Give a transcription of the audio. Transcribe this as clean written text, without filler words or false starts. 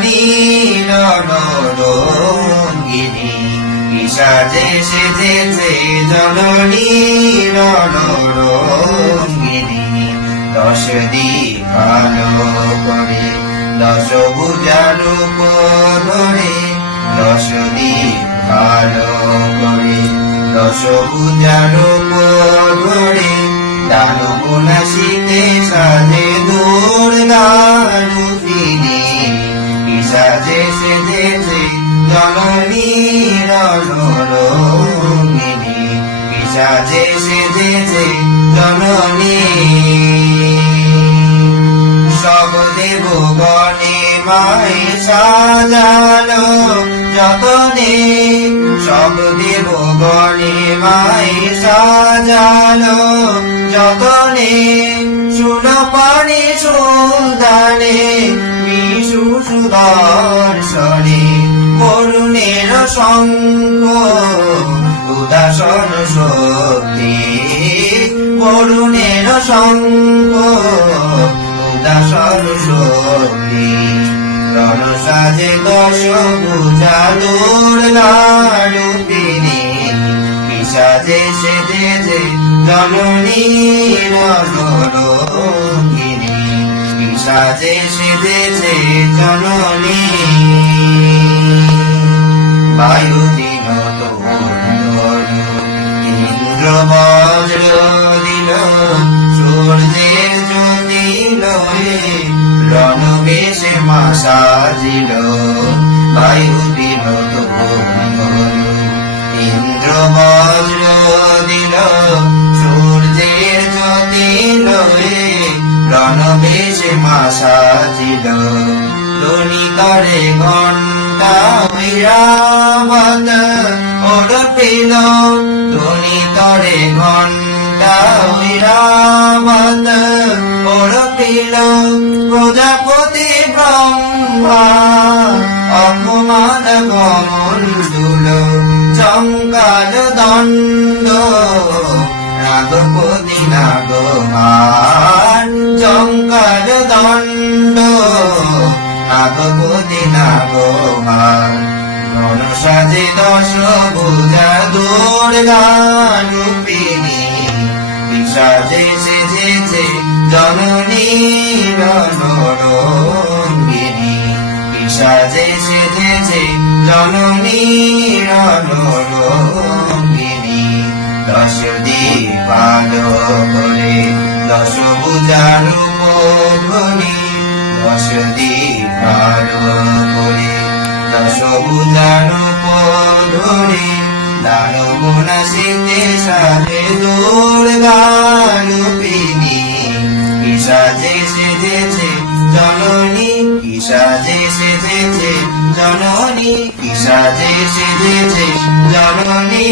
জননী রণরঙ্গিনী পিশাচে সেজেছে জননী রণরঙ্গিনী 10 দিক আলো করে 10 ভুজার উপর ধরে 10 দিক আলো করে 10 ভুজার উপর ধরে দানব নাসিতে সাজে দুর্গা রূপিণী পিশাচে সেজেছে জননী রণরঙ্গিনী পিশাচে সেজেছে জননী সব দেবগণে মায়ে সাজালো যতনে সব দেবগণে মায়ে সাজালো যতনে সুলপানে সুলতানে বিশু সুদর্শনে বরুণের শঙ্খ উদাসন শক্তি বরুণের শঙ্খ উদাসন শক্তি রণ সাজে 10 ভুজা দুর্গা রূপিণী পিশাচে সেজেছে জননী রণরঙ্গিনী পিশাচে সেজেছে জননী বায়ু দিন ইন্দ্র বজ্র দিল সূর্যের জ্যোতি লয়ে রণবেশে মা সাজিল বায়ু দিল ইন্দ্র বজ্র দিল সূর্যের জ্যোতি লয়ে রণবেশে মা সাজিল ধ্বনি করে ঘণ্টা বিরামত ওড়পিল ধ্বনি করে ঘণ্টা বিরামত ওড়পিল প্রজাপতি ব্রহ্মা অপমান কমণ্ডুল চঙ্কার দণ্ড নাগপতি নাগহার চঙ্কার দণ্ড নাগপতি নাগহার রণ সাজে 10 ভুজা দুর্গা রূপিণী পিশাচে সেজেছে জননী রণরঙ্গিনী পিশাচে সেজেছে জননী রণরঙ্গিনী 10 দিক আলো করে 10 ভুজার উপর ধরে 10 দিক আলো করে 10 ভুজার উপর ধরে দানব নাসিতে সাজে দুর্গা রূপিণী পিশাচে সেজেছে জননী পিশাচে সেজেছে জননী পিশাচে সেজেছে জননী